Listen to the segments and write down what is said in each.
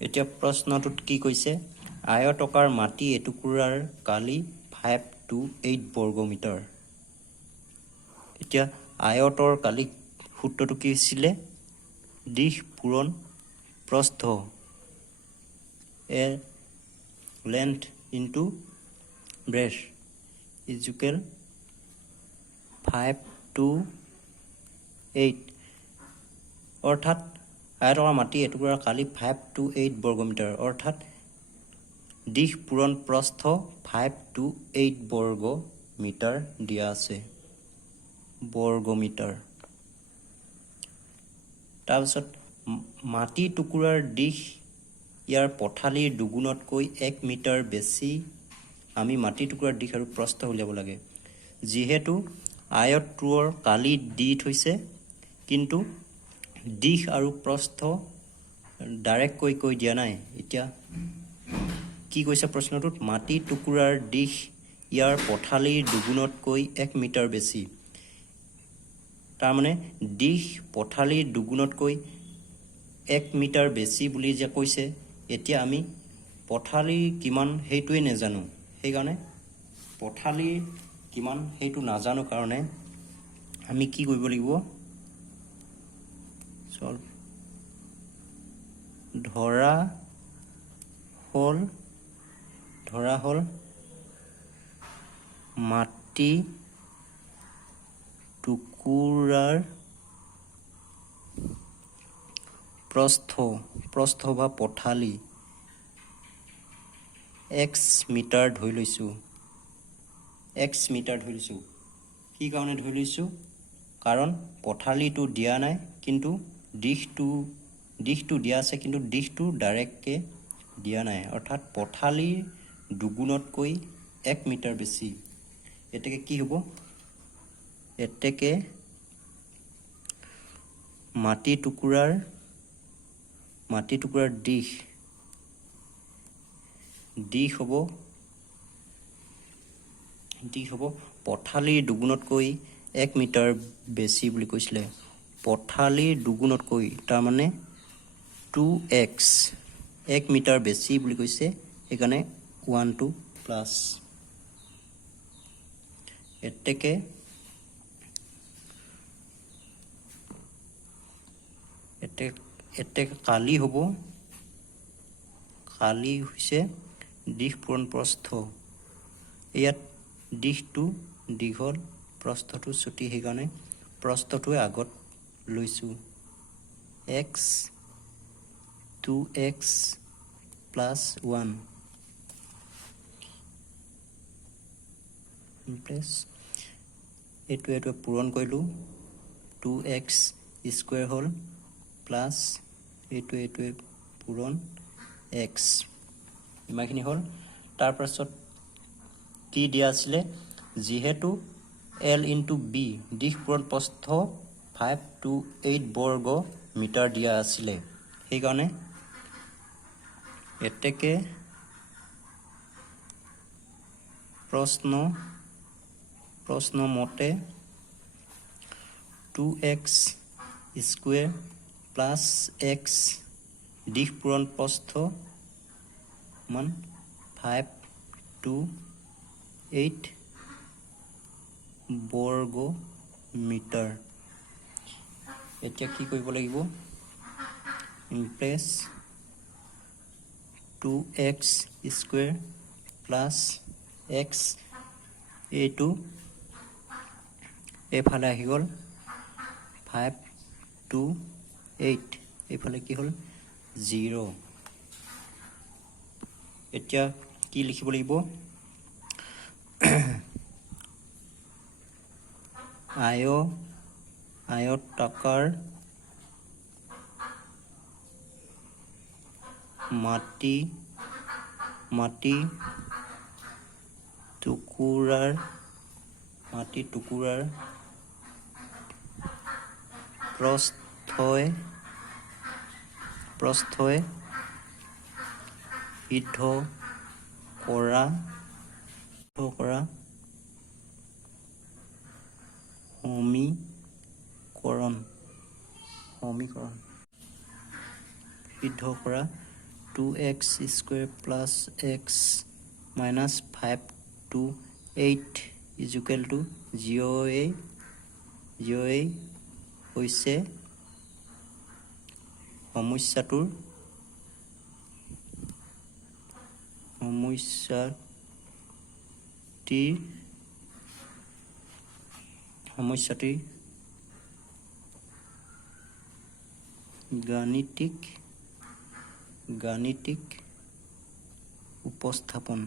এতিয়া প্ৰশ্নটোত কি কৈছে আয়তকাৰ মাটি এটুকুৰাৰ কালি 528 বৰ্গ মিটাৰ এতিয়া আয়তৰ কালি সূত্ৰটো কি আছিল দিশ পূৰণ প্ৰস্থ এ length into breadth is equal 5 to 8 অৰ্থাৎ আয়তকাৰ মাটি এটুকুৰাৰ কালি 5 to 8 বৰ্গ মিটাৰ অৰ্থাৎ দিশ পূৰণ প্ৰস্থ 5 to 8 বৰ্গ মিটাৰ দিয়া আছে বৰ্গ মিটাৰ তাৰপিছত মাটি টুকুৰাৰ দিশ ইয়াৰ পথালিৰ দুগুণতকৈ 1 মিটাৰ বেছি আমি মাটি টুকুৰাৰ দিশ আৰু প্ৰস্থ উলিয়াব লাগে যেহেতু আয়তটোৰ কালি দি থৈছে কিন্তু দিশ আৰু প্ৰস্থ ডাইৰেক্ট কৈ দিয়া নাই এতিয়া কি কৈছে প্ৰশ্নটোত মাটি টুকুৰাৰ দিশ ইয়াৰ পথালিৰ দুগুণতকৈ 1 মিটাৰ বেছি তাৰ মানে দিশ পথালিৰ দুগুণতকৈ 1 মিটাৰ বেছি বুলি যে কৈছে এতিয়া আমি পথালি কিমান হেইটোৱে নেজানো সেইকাৰণে পথালি কিমান হেইটো নাজানো কাৰণে আমি কি কৰিব লাগিব সলভ ধৰা হল মাটি টুকুৰাৰ প্ৰস্থ বা পথালি x মিটাৰ ধৰি লৈছো কি কাৰণে ধৰি লৈছো কাৰণ পথালিটো দিয়া নাই কিন্তু দিশটো দিয়া আছে কিন্তু দিশটো ডাইৰেক্টকে দিয়া নাই অৰ্থাৎ পথালিৰ দুগুণতকৈ 1 মিটাৰ বেছি এতেকে কি হ'ব এতেকে মাটি টুকুৰাৰ দিশ হ'ব পথালিৰ দুগুণতকৈ 1 মিটাৰ বেছি বুলি কৈছিলে পথালিৰ দুগুণতকৈ তাৰ মানে 2x 1 মিটাৰ বেছি বুলি কৈছে সেইকাৰণে 1 to প্লাস এতেকে কালি হ'ব কালি হৈছে দিশ পূৰণ প্ৰস্থ ইয়াত দিশটো দীঘল প্ৰস্থটো ছুটি সেইকাৰণে প্ৰস্থটোৱে আগত লৈছো x 2x plus 1 প্লাস এইটো পূৰণ কৰিলো 2x স্কয়াৰ হল প্লাস এইটোৱে পূৰণ x ইমানখিনি হল তাৰ পাছত কি দিয়া আছিল যেহেতু l into b দিশ পূৰণ প্ৰস্থ 5 to 8 বৰ্গ মিটাৰ দিয়া আছিল সেইকাৰণে এতেকে প্ৰশ্ন মতে 2x স্কয়াৰ প্লাস x দিশ পূৰণ প্ৰস্থ মান 5 to 8 বৰ্গ মিটাৰ এতিয়া কি কৰিব লাগিব plus 2x square plus x এইটো এফালে আহি গল 5 to 8 এফালে কি হল 0 এতিয়া কি লিখিব লাগিব আয়তাকাৰ মাটি টুকুৰাৰ প্ৰস্থই সিদ্ধ কৰা সমীকৰণ সিদ্ধ কৰা 2x square plus x minus 5 to 8 is equal to 0a হৈছে সমস্যাটিৰ গাণিতিক উপস্থাপন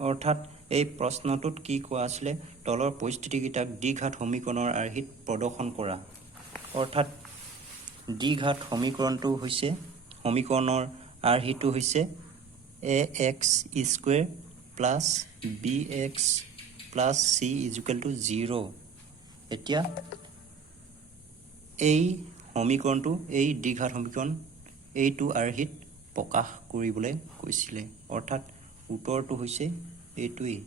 অৰ্থাৎ এই প্ৰশ্নটোত কি কোৱা আছিলে তলৰ পৰিস্থিতিকেইটাক দ্বিঘাত সমীকৰণৰ আৰ্হিত প্ৰদৰ্শন কৰা অৰ্থাৎ দ্বিঘাত সমীকৰণটো হৈছে সমীকৰণৰ আৰ্হিটো হৈছে ax square plus bx plus c is equal to 0 এতিয়া এই সমীকৰণটো এই দ্বিঘাত সমীকৰণ এইটো আৰ্হিত প্ৰকাশ কৰিবলৈ কৈছিলে অৰ্থাৎ উত্তৰটো হৈছে এইটোই